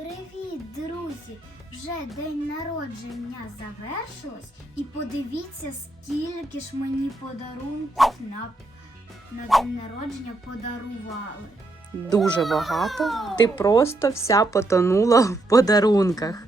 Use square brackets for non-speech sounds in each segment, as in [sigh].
Привіт, друзі! Вже день народження завершилось, і подивіться, скільки ж мені подарунків на, на день народження подарували. Дуже багато. Ти просто вся потонула в подарунках.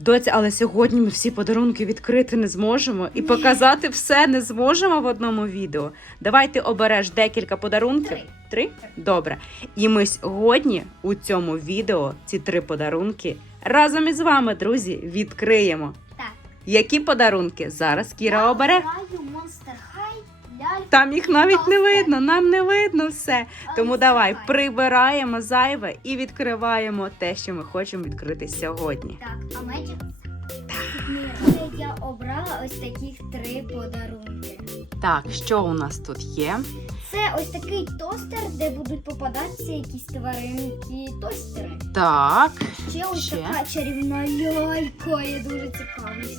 Доця, але сьогодні ми всі подарунки відкрити не зможемо і Ні. показати все не зможемо в одному відео. Давай ти обереш декілька подарунків. Три. Три? Добре. І ми сьогодні у цьому відео ці три подарунки разом із вами, друзі, відкриємо. Так. Які подарунки зараз Кіра обере? Я граю Monster. Там їх навіть не видно, нам не видно все. Тому давай прибираємо зайве і відкриваємо те, що ми хочемо відкрити сьогодні. Так, а Magic? Я обрала ось таких три подарунки. Так, що у нас тут є? Це ось такий тостер, де будуть попадатися якісь тваринки тостери. Так, Ще ось Ще? така чарівна лялька, я дуже цікавий.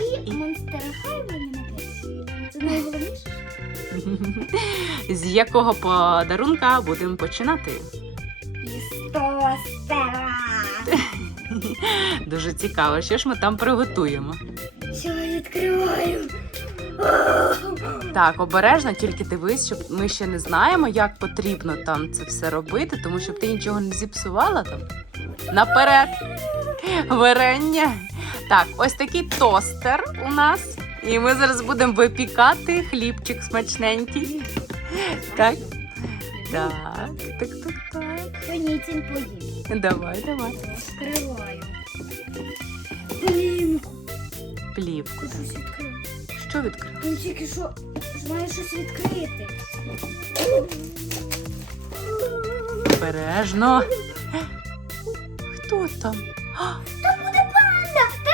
І і- Монстер Хай мені. Це найголовніше. [laughs] з якого подарунка будемо починати? Із тостера. [laughs] Дуже цікаво, що ж ми там приготуємо. Що відкриваю? Так, обережно, тільки дивись, щоб ми ще не знаємо, як потрібно там це все робити, тому щоб ти нічого не зіпсувала там. Наперед. Варення. Так, ось такий тостер у нас. І ми зараз будемо випікати хлібчик смачненький. Так. Так, так, так, так. Понітін поїм. Давай, давай. Відкриваю. Блін, Плівку. щось відкрив. Що відкрив? Він тільки що знає щось відкрити. Обережно. Хто там? Там буде панда!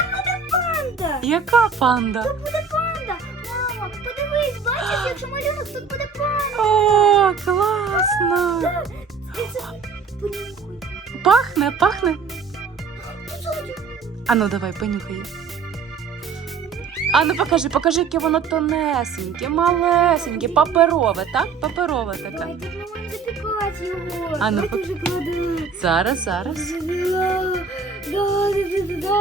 Панда! Яка панда? Тут буде панда! Мама, подивись, бачиш, якщо малюнок, тут буде панда! О, класно! Ти це понюхай. Пахне, пахне. Ззаді. А ну давай, понюхай. А ну покажи, покажи, яке воно тонесеньке, малесеньке, паперове, так? Паперове таке. Запікати його. А ну, Давай пок-. Зараз, зараз.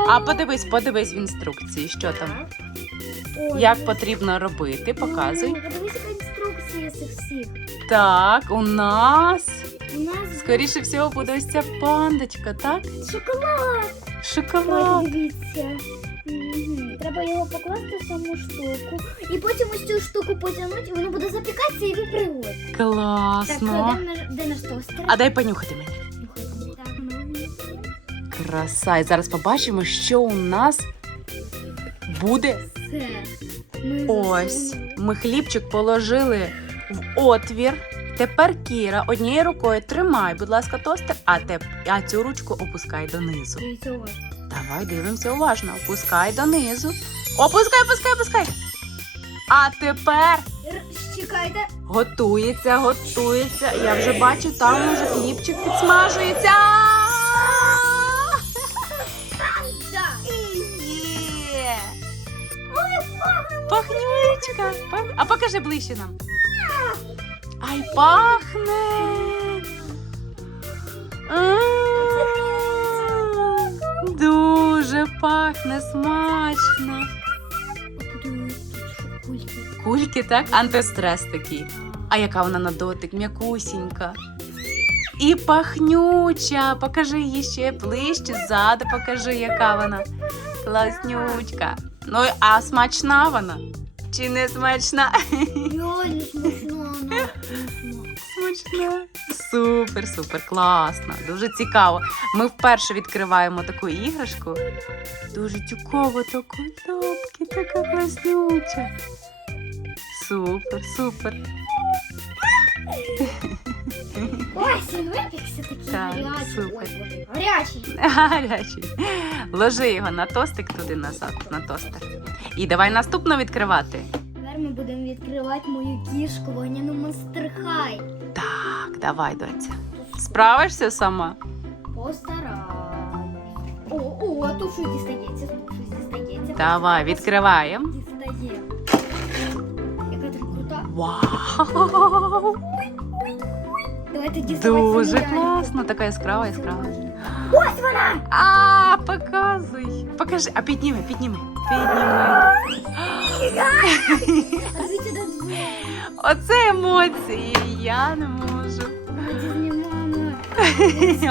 А подивись, подивись в інструкції, що там. Як потрібно робити, показуй. Яка інструкція цих всіх. Так, у нас У нас скоріше всього буде ось ця пандочка, так? шоколад. Шоколад. Ой, дивіться. Мгм. Треба його покласти в саму штуку. І потім ось цю штуку потягнути, і воно буде запікатися і ви пригодите. Так, Класно. де наш, де наш тостер? А дай понюхати мені. Так, ну. Краса. І зараз побачимо, що у нас буде. Все. Ми Ось. засунули. Ми хлібчик положили в отвір. Тепер Кіра однією рукою тримай, будь ласка, тостер, а, те, а цю ручку опускай донизу. Дивіться уважно. Давай дивимося уважно. Опускай донизу. Опускай, опускай, опускай. А тепер Чекайте. готується, готується. Я вже бачу, там уже хлібчик підсмажується. Є! Пахнючка. А покажи ближче нам. Ай, пахне. Дуже пахне смачно. Кульки. Так? Антистрес такий. А яка вона на дотик, м'якусінька. І пахнюча. Покажи її ще ближче, ззаду покажи, яка вона. Класнючка. Ну, а смачна вона? Чи не смачна? Смачно, ну, Смачна. Супер, супер, класно. Дуже цікаво. Ми вперше відкриваємо таку іграшку. Дуже цікаво, таку топки, така класнюча. Супер, супер. Ось він випікся такий Так, гарячий. супер. Ой, боже, гарячий. Гарячий. Ложи його на тостик туди назад, на тостер. І давай наступно відкривати. Тепер ми будемо відкривати мою кішку вогняну Monster High. Так, давай, доця. Справишся сама? Постараюсь. О, о, а тут щось дістається, тут щось дістається. Давай, відкриваємо. Дістає. Яка ти крута. Вау! Ой, ой, ой. Давайте діставати Дуже саму ляльку. класно, така яскрава, яскрава. Ось вона! А, показуй. Покажи. А підніми, підніми. Підніми. А дивіться до двері. Оце емоції. Я не можу.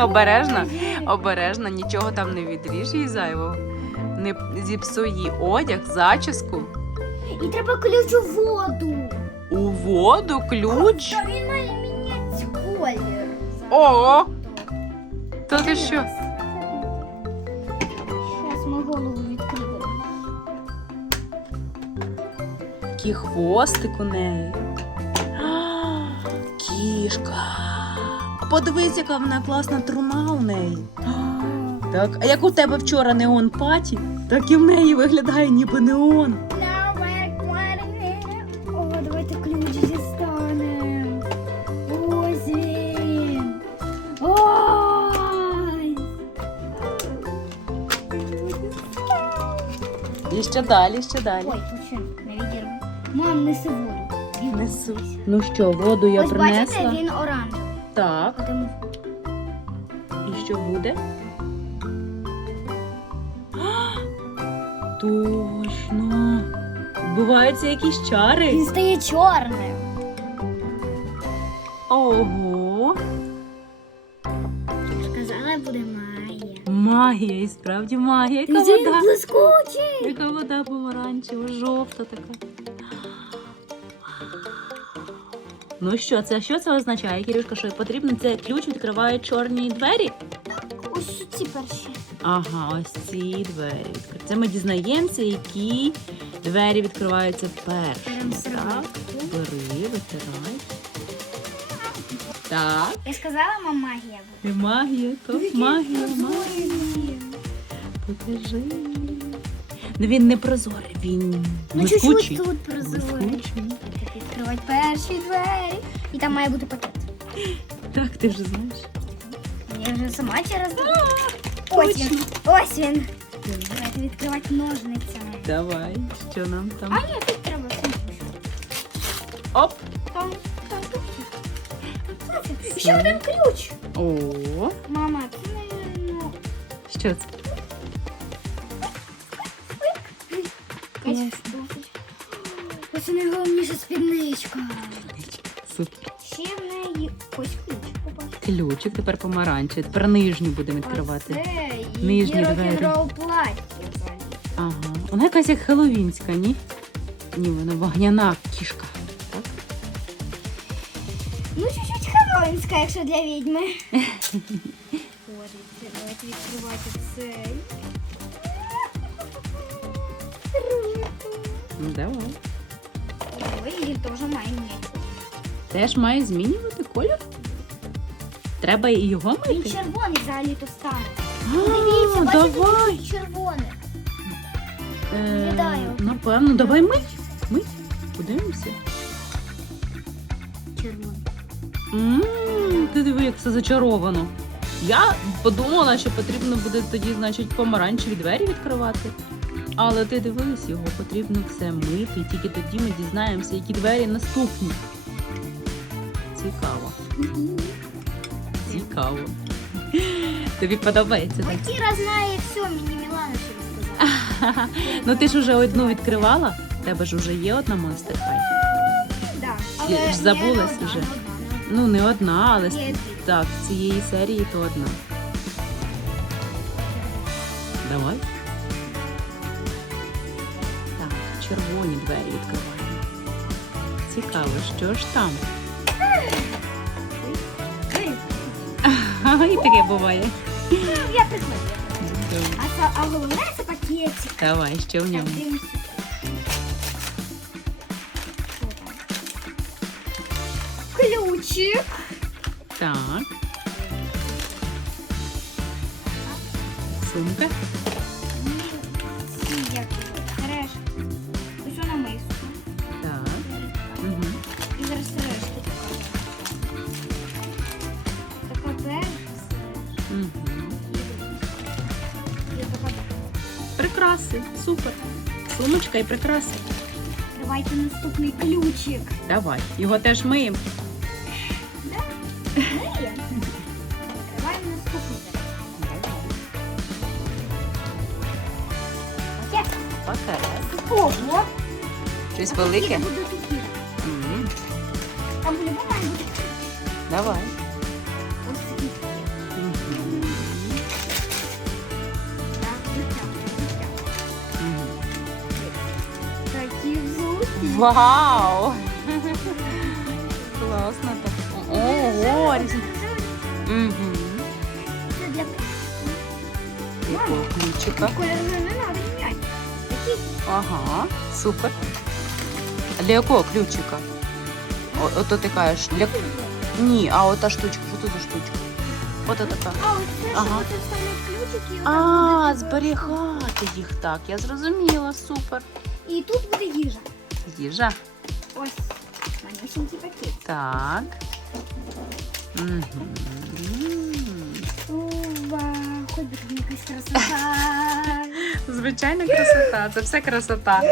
Обережно, обережно, нічого там не відріж їй зайвого. Не зіпсуй їй одяг, зачіску. І треба ключ у воду. У воду ключ. Та він має міняти колір. О! То ти що? Зараз ми голову відкриємо. Який хвостик у неї. А, Кішка. Подивись, яка вона класна труна у неї. Так, а як у тебе вчора неон паті, так і в неї виглядає ніби неон. О, давайте ключ дістанемо. Ось він. Ой. І ще далі, ще далі. Ой, тут ще не відірву. Мам, неси воду. Несу. Ну що, воду я Ось принесла. бачите, він оранжевий. Так, Потім і що буде? А, [gasps] Точно. Відбуваються якісь чари. він стає чорним. Ого. Сказала, буде магія. Магія, і справді магія. Яка вода? блискучий. Яка вода помаранчева, жовта така. Ну що це? Що це означає, Кирюшка, що потрібно? Це ключ відкриває чорні двері? Ось ці перші. Ага, ось ці двері. Це ми дізнаємося, які двері відкриваються перші. Так, бери, витирай. Так, Я сказала, мам, магія буде. магія, то магія, магія. Покажи. Ну він не прозорий, він Ну, чуть-чуть тут прозорий. Блискучий. Відкривати перші двері. І там має бути пакет. Так, ти вже знаєш. Я вже сама через Ось він. Ось він. Давайте відкривати ножницями. Давай, що нам А там? ні, тут треба. Оп! Там, там, тут. І Ще один ключ. О, Мама, це не... ну, що це? Ось Оце найголовніша спідничка. Супер. Ще в неї ось ключ. Побачите. Ключик тепер помаранчевий. Тепер нижню будемо відкривати. Оце Нижні її двері. рок-н-рол плаття взагалі. Ага. Вона якась як хеловінська, ні? Ні, вона вогняна кішка. Так? Ну, чуть-чуть хеллоуінська, якщо для відьми. [laughs] Давайте відкривати цей. Ну, давай. Він теж має м'яч. Теж має змінювати колір? Треба і його Він мити? червоний взагалі то стане. А, Дивіться, бачите, давай. червоний. Е. Напевно, давай мить. Мить. Подивимося. Червоний. Ммм, ти диви, як все зачаровано. Я подумала, що потрібно буде тоді, значить, помаранчеві двері відкривати. Але ти дивись, його потрібно все мити, і тільки тоді ми дізнаємося, які двері наступні. Цікаво, цікаво. Тобі подобається, так? Кіра знає все, мені Мілана ще розказала. [laughs] Ну ти ж уже одну відкривала, в тебе ж уже є одна High. Да, але ж забулась не не одна, одна. Ну, не одна, але Є так, з цієї серії то одна. Давай. Червоні двері відкриваємо. Цікаво, що ж там? І таке буває. Я прикладу. А, а головне це пакетик. Давай, що в ньому? Ключик. Так. Сумка. Прикраси. Супер. Сумочка і прикраси. Давайте наступний ключик. Давай. Його теж миємо. Відкриваємо наступний. Пакет. Пакет. Ого. Щось велике? Буде Вау! Класно так. Ого, різні. Угу. Це для Якого ключика? кольору не треба міняти. Такі Ага, супер. А для якого ключика? О, ото ти кажеш, для... Ні, а ота штучка, що це за штучка? Ото така. А, оце Ага. ага. що тут вставлять ключики. і отак А, буде зберігати їх так. Я зрозуміла, супер. І тут буде їжа. Їжа. Ось. Манюсенький пакет. Так. Ува, хоч би тут якась красота. [laughs] Звичайна красота. Це все красота.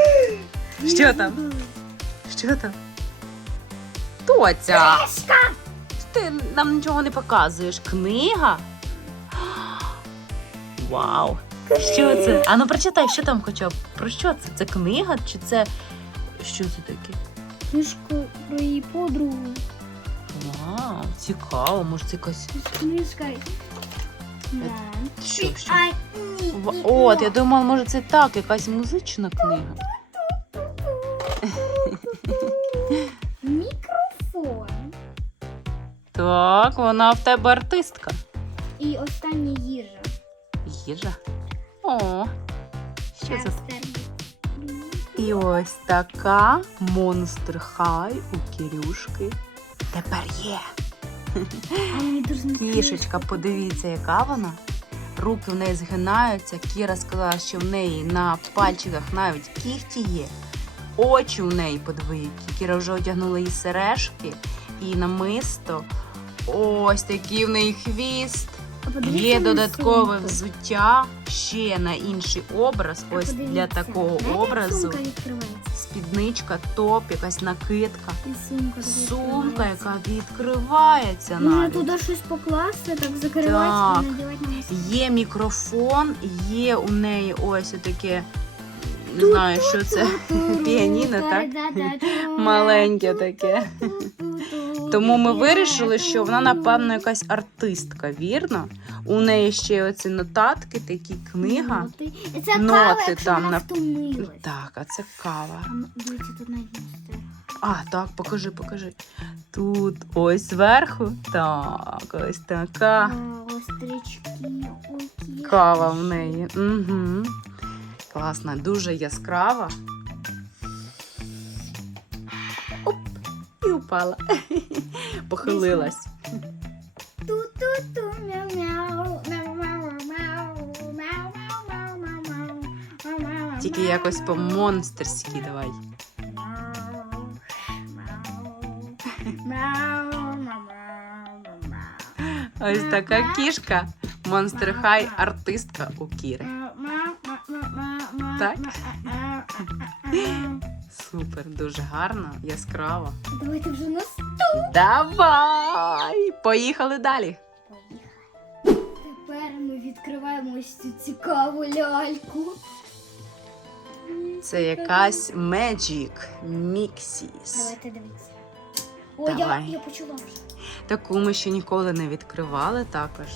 Що там? Що там? Тоця! Книжка! Ти нам нічого не показуєш. Книга? [gasps] Вау! Що це? А ну прочитай, що там хоча б. Про що це? Це книга чи це. Що це таке? Книжку про її подругу. Вау, цікаво, може це якась. З книжкою. Да. Що, що? В- От, я думала, може це так, якась музична книга. Мікрофон. Так, вона в тебе артистка. І остання їжа. Їжа. О, що це? І ось така монстр хай у Кірюшки. Тепер є. Кішечка, подивіться, яка вона. Руки в неї згинаються. Кіра сказала, що в неї на пальчиках навіть кіхті є. Очі у неї подвоїті. Кіра вже одягнула їй сережки і намисто. Ось такий в неї хвіст. Є додаткове взуття ще на інший образ. А Ось для такого Знаєте, як образу. Сумка відкривається. Спідничка, топ, якась накидка. І сумка. Сумка, відкривається. яка відкривається Можна навіть. туди щось покласти, так закривати Так. і надівати на носки. Є мікрофон, є у неї ось таке. Не знаю, що це. [laughs] Піаніно, так? Маленьке таке. Тому ми вирішили, що вона, напевно, якась артистка, вірно? У неї ще оці нотатки, такі книга. Ноти. І Це Ноти кава, якщо там вона на- втомилась. Так, а це кава. А, ну, Дивіться, тут навіть містер. А, так, покажи, покажи. Тут ось зверху. Так, ось така. Кава в неї. Угу. Класна, дуже яскрава. І упала. [laughs] Похилилась. Ту-ту-ту, мяу-мяу, мяу-мяу-мяу, мяу-мяу-мяу-мяу, мяу-мяу-мяу. Тільки якось по-монстерськи давай. Ось така кішка. Монстер Хай артистка у Кіри. Так? [laughs] Супер, дуже гарно, яскраво. Давайте вже нас Давай! Поїхали далі. Тепер ми відкриваємо ось цю цікаву ляльку. Це якась Magic Mixis. Давайте дивитися. О, я, Давай. я почула вже. Таку ми ще ніколи не відкривали також.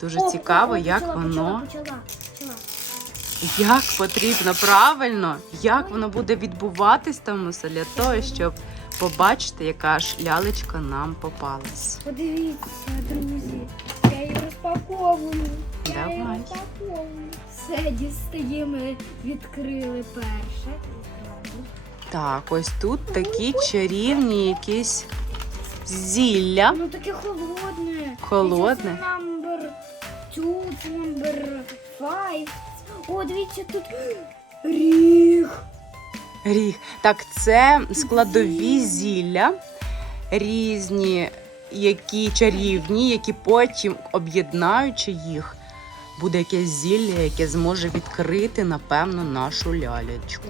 Дуже О, цікаво, о, як почала, воно, почала, почала. Як потрібно правильно, як воно буде відбуватись там усе для того, щоб побачити, яка ж лялечка нам попалась. Подивіться, друзі. Я її розпаковую. Я її Давай. розпаковую. Все, дістаємо, відкрили перше. Так, ось тут такі чарівні якісь зілля. Ну таке холодне. Холодне? Це number two, це number five. О, дивіться, тут ріг. Ріг. Так, це складові зілля, різні, які чарівні, які потім, об'єднаючи їх, буде якесь зілля, яке зможе відкрити, напевно, нашу лялечку.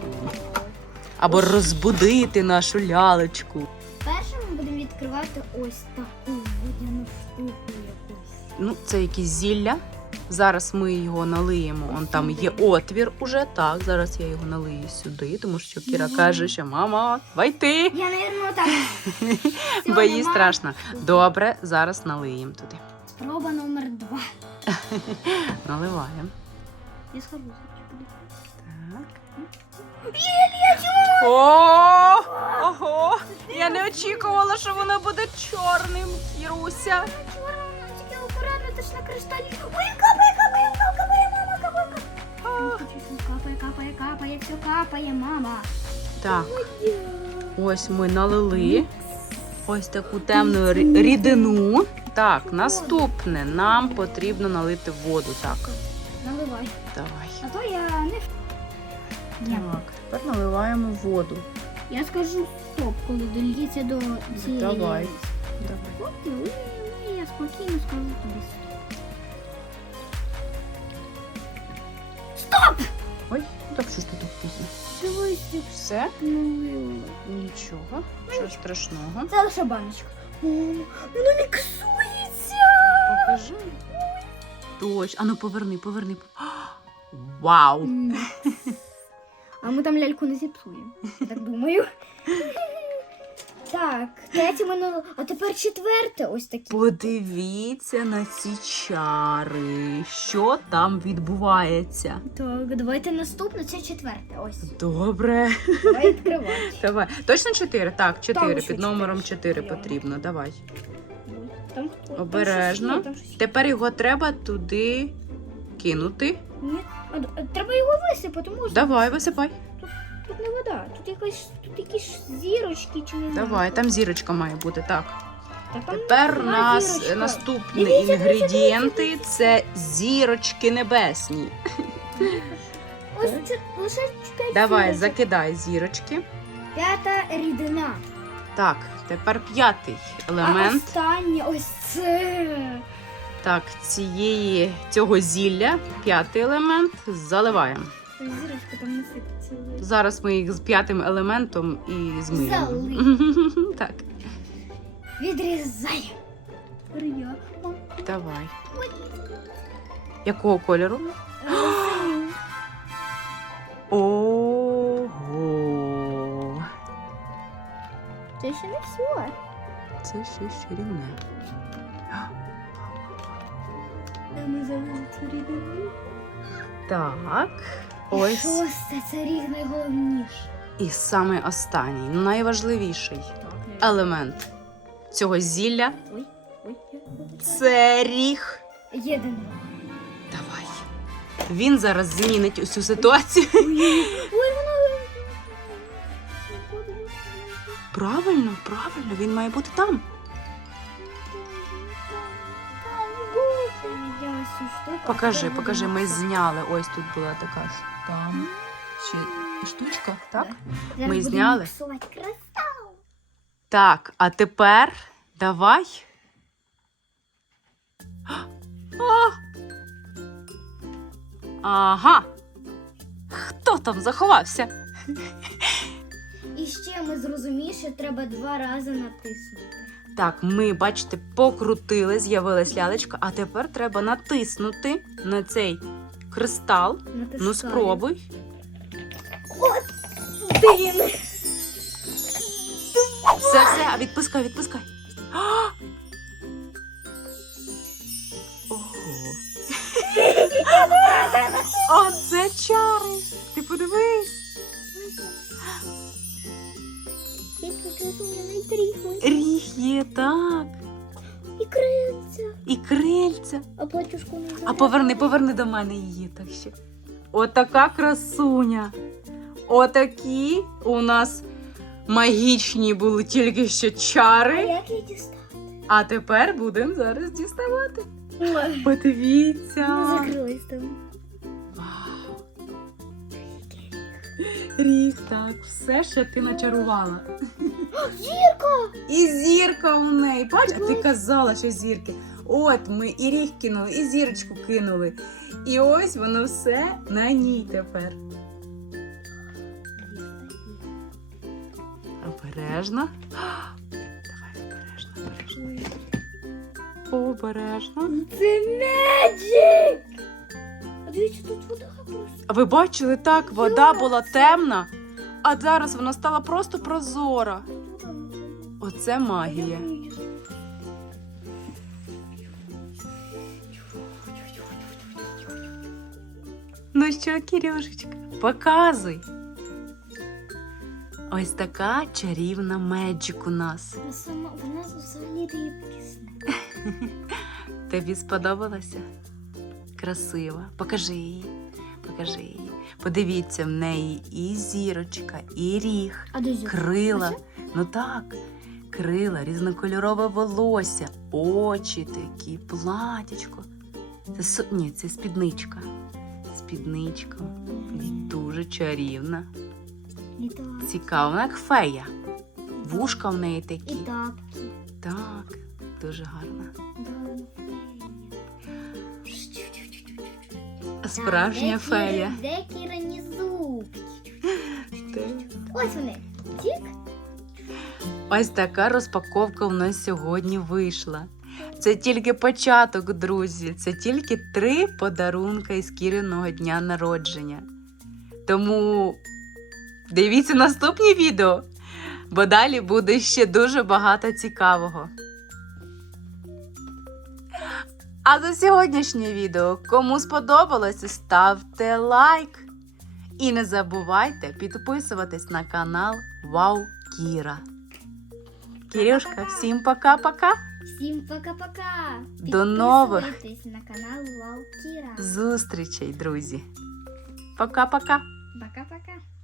Або розбудити нашу лялечку. Перше ми будемо відкривати ось таку якусь. Ну, це якісь зілля. Зараз ми його налиємо. Он там є отвір уже. Так, зараз я його налию сюди, тому що Кіра каже, що мама, войти. Я, наверное, так. [laughs] Бо їй страшно. Добре, зараз налиємо туди. Спроба номер два. [laughs] Наливаємо. Я схожу. О, ого! Я не очікувала, що воно буде чорним, Кіруся. На кришталі. Ой, капає, капає, капає, мама, капає, капає. Капає, капає, капає, все капає, мама. Так, ось ми налили ось таку темну рідину. Так, наступне нам потрібно налити воду. Так, Наливай. давай. А то я не... Так, тепер наливаємо воду. Я скажу стоп, коли дольється до цієї. Давай. Давай. От ой, ой, я спокійно скажу тобі стоп. Ой, так що ж ти так пізно? Чогось Все? налила. Нічого, нічого страшного. Це лише баночка. О, Воно міксується. Покажи. Точно. Ану, поверни, поверни. Вау! А ми там ляльку не зіпсуємо. Я так думаю. Так, третє минуло. А тепер четверте ось таке. Подивіться на ці чари. Що там відбувається? Так, давайте наступне, це четверте. Ось. Добре. Давай відкривати. [laughs] Давай. Точно чотири? Так, чотири. ще Під номером чотири. чотири потрібно. Давай. Там, хто- там Обережно. щось є, там щось є. Тепер його треба туди кинути. Ні. А, а, треба його висипати, можна? Давай, висипай. Не вода, тут якась тут якісь зірочки чи не знаю. Давай, там зірочка має бути. Так. Та там Тепер у нема нас зірочка. наступні Дивіться, інгредієнти це зірочки небесні. [laughs] Ось це лише п'ять Давай, закидай зірочки. П'ята рідина. Так, тепер п'ятий елемент. А останнє ось це. Так, цієї цього зілля, п'ятий елемент, заливаємо. Зірочка там не сипеться. Зараз ми їх з п'ятим елементом і змиємо. Залий. [laughs] так, Відрізай. Давай. Якого кольору? [gasps] Ого. Це ще не все. Це ще цю рідину? Так. Ось. Шосте, це рік найголовніше. І саме останній, найважливіший елемент цього зілля Ой, ой, ой. це ріг. Єдине. Давай. Він зараз змінить усю ситуацію. Ой, воно. Правильно, правильно, він має бути там. Покажи, покажи, ми зняли. Ось тут була така ж там ще штучка, так? Ми зняли? Так, а тепер давай. О! Ага. Хто там заховався? І ще ми зрозуміли, що треба два рази натиснути. Так, ми, бачите, покрутили, з'явилась лялечка, а тепер треба натиснути на цей кристал. Натискаю. Ну, спробуй. Один. Все, все, а відпускай, відпускай. Ого. [laughs] Оце чари. Є, так. І крильця. І крильця. А платюшку не А поверни, поверни до мене її так ще. Отака красуня. Отакі у нас магічні були тільки що А чари. як її дістати? А тепер будемо зараз діставати. Подивіться. Закрилась там. Ріг, так, все, що ти начарувала. Зірка! І зірка у неї. Бач, а ти казала, що зірки. От ми і ріг кинули, і зірочку кинули. І ось воно все на ній тепер. Обережно. Давай, обережно, обережно. обережно. Це меджик! А дивіться, тут вода ви бачили так, вода була темна, а зараз вона стала просто прозора. Оце магія. Ну що, Кирюшечка, показуй. Ось така чарівна меджик у нас. Сама, вона взагалі рідкісна. [laughs] Тобі сподобалося? Красива. Покажи її. Покажи її. Подивіться, в неї і зірочка, і ріг, А крила. Ну так, крила, різнокольорове волосся, очі такі, платячко. Це. Ні, це спідничка. Спідничка. Дуже чарівна. Цікава, вона як фея. Вушка в неї І такі. тапки. Так, дуже гарна. Справжня фея. Де кірані зубки? Ось вони. Тік. Ось така розпаковка у нас сьогодні вийшла. Це тільки початок, друзі. Це тільки три подарунка із Кіриного дня народження. Тому дивіться наступні відео, бо далі буде ще дуже багато цікавого. А за сьогоднішнє відео, кому сподобалося, ставте лайк. І не забувайте підписуватись на канал Вау Кіра. Кирюшка, всім пока-пока. Всім пока-пока. До нових. На канал Вау Кіра. Зустрічей, друзі. Пока-пока. Пока-пока.